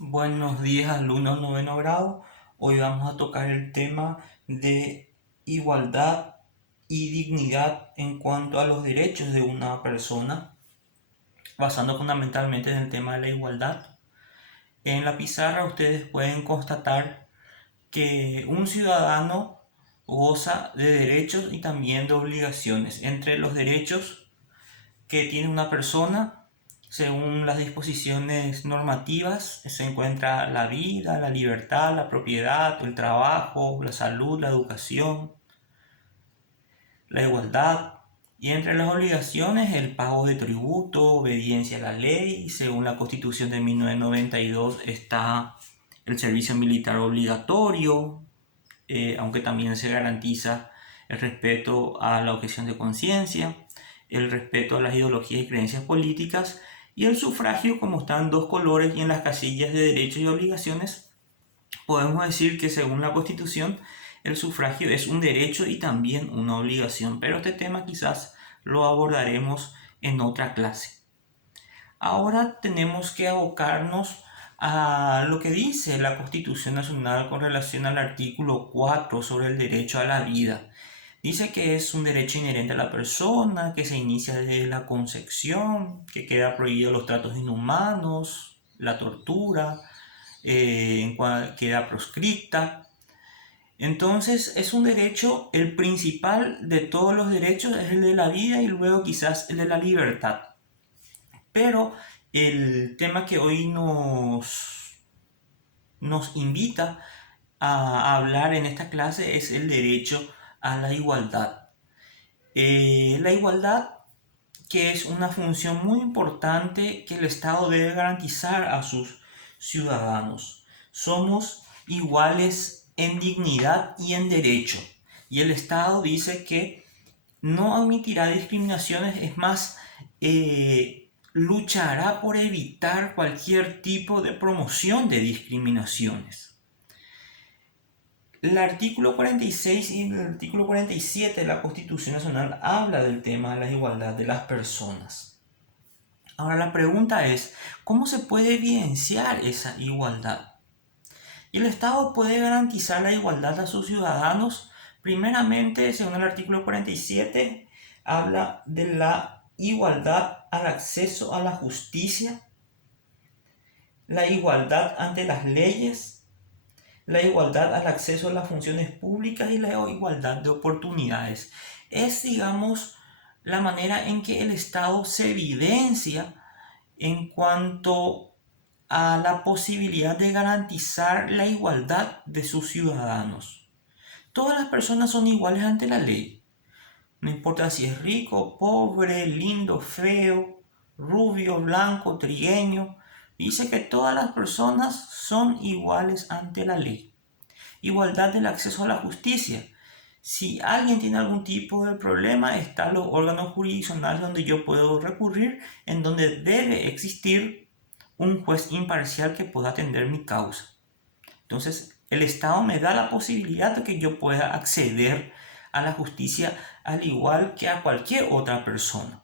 Buenos días, alumnos noveno grado. Hoy vamos a tocar el tema de igualdad y dignidad en cuanto a los derechos de una persona, basando fundamentalmente en el tema de la igualdad. En la pizarra ustedes pueden constatar que un ciudadano goza de derechos y también de obligaciones. Entre los derechos que tiene una persona, según las disposiciones normativas, se encuentra la vida, la libertad, la propiedad, el trabajo, la salud, la educación, la igualdad. Y entre las obligaciones, el pago de tributo, obediencia a la ley. Y según la Constitución de 1992 está el servicio militar obligatorio, aunque también se garantiza el respeto a la objeción de conciencia, el respeto a las ideologías y creencias políticas y el sufragio. Como están dos colores y en las casillas de derechos y obligaciones, podemos decir que según la Constitución el sufragio es un derecho y también una obligación, pero este tema quizás lo abordaremos en otra clase. Ahora tenemos que abocarnos a lo que dice la Constitución Nacional con relación al artículo 4 sobre el derecho a la vida. Dice que es un derecho inherente a la persona, que se inicia desde la concepción, que queda prohibido los tratos inhumanos, la tortura, queda proscripta. Entonces es un derecho, el principal de todos los derechos es el de la vida y luego quizás el de la libertad. Pero el tema que hoy nos invita a hablar en esta clase es el derecho a la igualdad. La igualdad, que es una función muy importante que el Estado debe garantizar a sus ciudadanos. Somos iguales en dignidad y en derecho. Y el Estado dice que no admitirá discriminaciones, es más, luchará por evitar cualquier tipo de promoción de discriminaciones. El artículo 46 y el artículo 47 de la Constitución Nacional habla del tema de la igualdad de las personas. Ahora la pregunta es, ¿cómo se puede evidenciar esa igualdad? Y el Estado puede garantizar la igualdad a sus ciudadanos. Primeramente, según el artículo 47, habla de la igualdad al acceso a la justicia, la igualdad ante las leyes, la igualdad al acceso a las funciones públicas y la igualdad de oportunidades. Es, digamos, la manera en que el Estado se evidencia en cuanto a la posibilidad de garantizar la igualdad de sus ciudadanos. Todas las personas son iguales ante la ley. No importa si es rico, pobre, lindo, feo, rubio, blanco, trigueño. Dice que todas las personas son iguales ante la ley. Igualdad del acceso a la justicia. Si alguien tiene algún tipo de problema, están los órganos jurisdiccionales donde yo puedo recurrir, en donde debe existir un juez imparcial que pueda atender mi causa. Entonces, el Estado me da la posibilidad de que yo pueda acceder a la justicia al igual que a cualquier otra persona.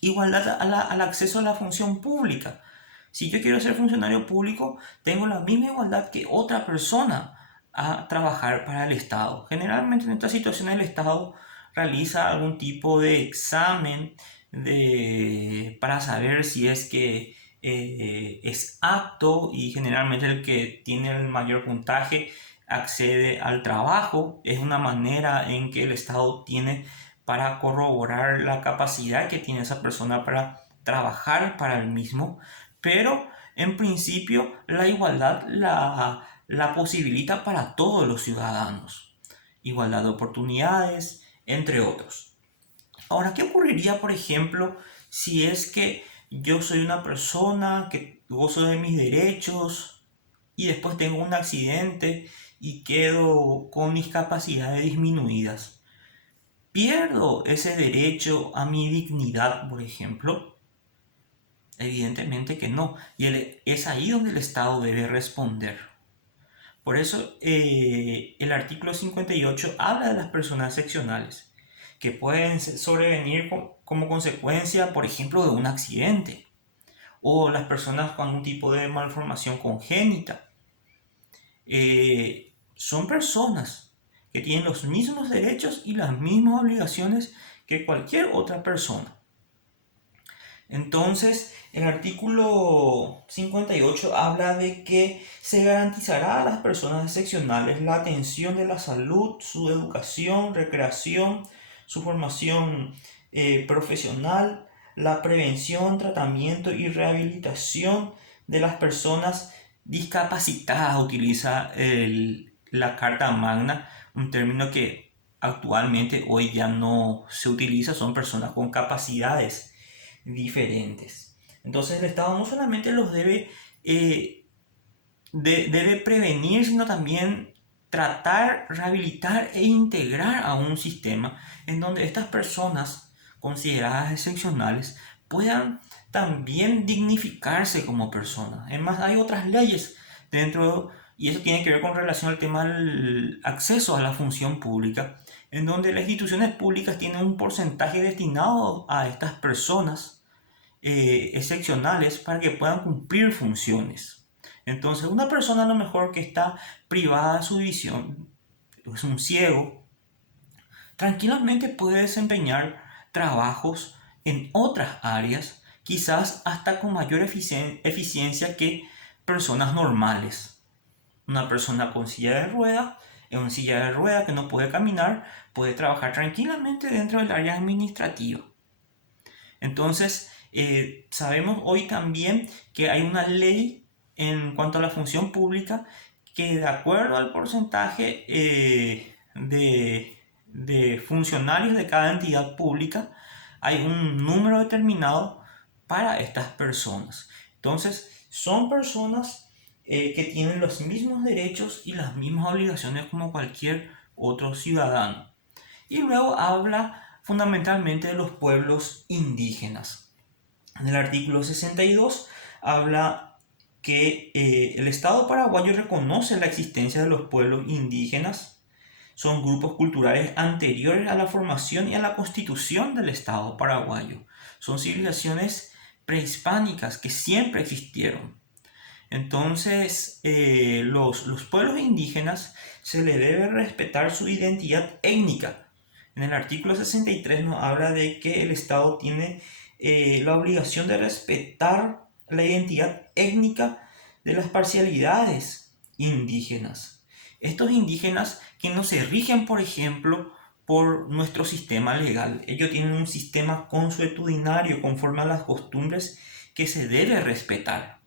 Igualdad al acceso a la función pública. Si yo quiero ser funcionario público, tengo la misma igualdad que otra persona a trabajar para el Estado. Generalmente en estas situaciones el Estado realiza algún tipo de examen para saber si es que es apto, y generalmente el que tiene el mayor puntaje accede al trabajo. Es una manera en que el Estado tiene para corroborar la capacidad que tiene esa persona para trabajar para el mismo, pero en principio la igualdad la posibilita para todos los ciudadanos. Igualdad de oportunidades, entre otros. Ahora, ¿qué ocurriría, por ejemplo, si es que yo soy una persona que gozo de mis derechos y después tengo un accidente y quedo con mis capacidades disminuidas? ¿Pierdo ese derecho a mi dignidad, por ejemplo? Evidentemente que no. Y es ahí donde el Estado debe responder. Por eso el artículo 58 habla de las personas excepcionales, que pueden sobrevenir como consecuencia, por ejemplo, de un accidente, o las personas con algún tipo de malformación congénita. Son personas que tienen los mismos derechos y las mismas obligaciones que cualquier otra persona. Entonces, el artículo 58 habla de que se garantizará a las personas excepcionales la atención de la salud, su educación, recreación, su formación profesional, la prevención, tratamiento y rehabilitación de las personas discapacitadas. Utiliza la Carta Magna, un término que actualmente hoy ya no se utiliza, son personas con capacidades diferentes. Entonces el Estado no solamente los debe prevenir, sino también tratar, rehabilitar e integrar a un sistema en donde estas personas consideradas excepcionales puedan también dignificarse como personas. Además, hay otras leyes dentro, y eso tiene que ver con relación al tema del acceso a la función pública, en donde las instituciones públicas tienen un porcentaje destinado a estas personas excepcionales para que puedan cumplir funciones. Entonces, una persona a lo mejor que está privada de su visión, es un ciego, tranquilamente puede desempeñar trabajos en otras áreas, quizás hasta con mayor eficiencia que personas normales. Una persona con silla de ruedas, en una silla de ruedas que no puede caminar, puede trabajar tranquilamente dentro del área administrativa. Entonces, sabemos hoy también que hay una ley en cuanto a la función pública que, de acuerdo al porcentaje de funcionarios de cada entidad pública, hay un número determinado para estas personas. Entonces, son personas que tienen los mismos derechos y las mismas obligaciones como cualquier otro ciudadano. Y luego habla fundamentalmente de los pueblos indígenas. En el artículo 62 habla que el Estado paraguayo reconoce la existencia de los pueblos indígenas. Son grupos culturales anteriores a la formación y a la constitución del Estado paraguayo. Son civilizaciones prehispánicas que siempre existieron. Entonces, los pueblos indígenas se les debe respetar su identidad étnica. En el artículo 63 nos habla de que el Estado tiene la obligación de respetar la identidad étnica de las parcialidades indígenas. Estos indígenas que no se rigen, por ejemplo, por nuestro sistema legal. Ellos tienen un sistema consuetudinario conforme a las costumbres que se debe respetar.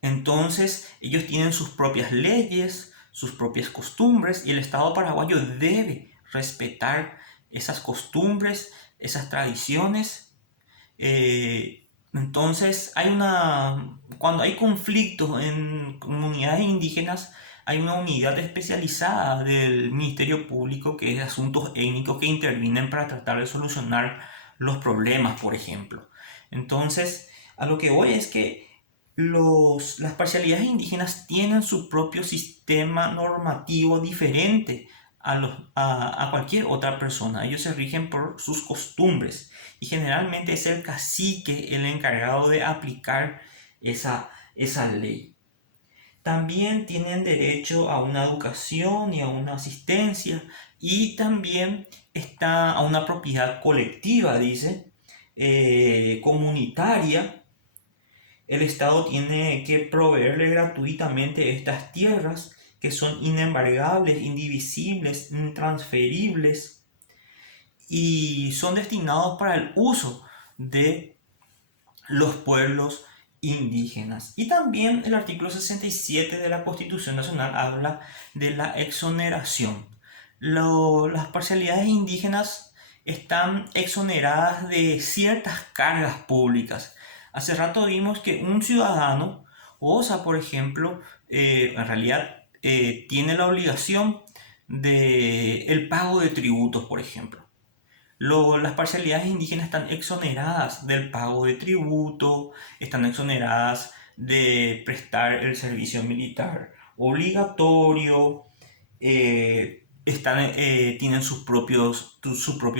Entonces ellos tienen sus propias leyes, sus propias costumbres, y el Estado paraguayo debe respetar esas costumbres, esas tradiciones. Entonces cuando hay conflictos en comunidades indígenas, hay una unidad especializada del Ministerio Público que es de Asuntos Étnicos que intervienen para tratar de solucionar los problemas, por ejemplo. Entonces, a lo que voy es que las parcialidades indígenas tienen su propio sistema normativo diferente a cualquier otra persona. Ellos se rigen por sus costumbres y generalmente es el cacique el encargado de aplicar esa ley. También tienen derecho a una educación y a una asistencia, y también está a una propiedad colectiva, dice, comunitaria. El Estado tiene que proveerle gratuitamente estas tierras que son inembargables, indivisibles, intransferibles, y son destinados para el uso de los pueblos indígenas. Y también el artículo 67 de la Constitución Nacional habla de la exoneración. Las parcialidades indígenas están exoneradas de ciertas cargas públicas. Hace rato vimos que un ciudadano, OSA por ejemplo, en realidad tiene la obligación de el pago de tributos, por ejemplo. Las parcialidades indígenas están exoneradas del pago de tributo, están exoneradas de prestar el servicio militar obligatorio, tienen su propio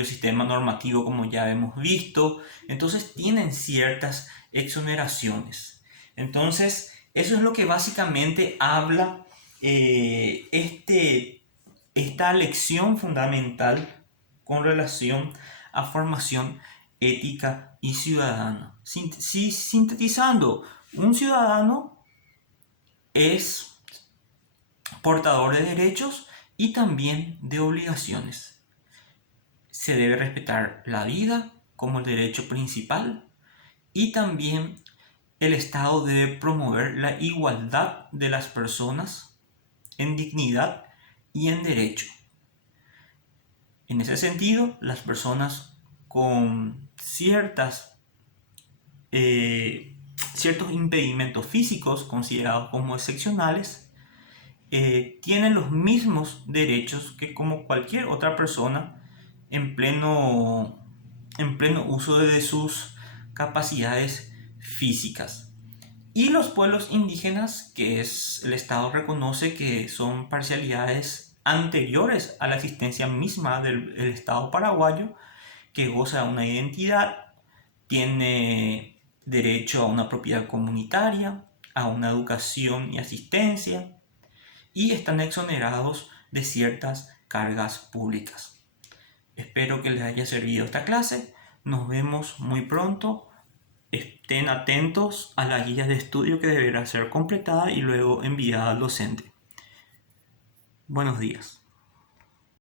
sistema normativo, como ya hemos visto. Entonces tienen ciertas exoneraciones. Entonces, eso es lo que básicamente habla esta lección fundamental con relación a formación ética y ciudadana. Sintetizando, un ciudadano es portador de derechos y también de obligaciones. Se debe respetar la vida como el derecho principal y también el Estado debe promover la igualdad de las personas en dignidad y en derecho. En ese sentido, las personas con ciertos impedimentos físicos considerados como excepcionales tienen los mismos derechos que como cualquier otra persona en pleno uso de sus capacidades físicas. Y los pueblos indígenas, que el Estado reconoce que son parcialidades anteriores a la existencia misma del Estado paraguayo, que goza de una identidad, tiene derecho a una propiedad comunitaria, a una educación y asistencia, y están exonerados de ciertas cargas públicas. Espero que les haya servido esta clase. Nos vemos muy pronto. Estén atentos a la guía de estudio que deberá ser completada y luego enviada al docente. Buenos días.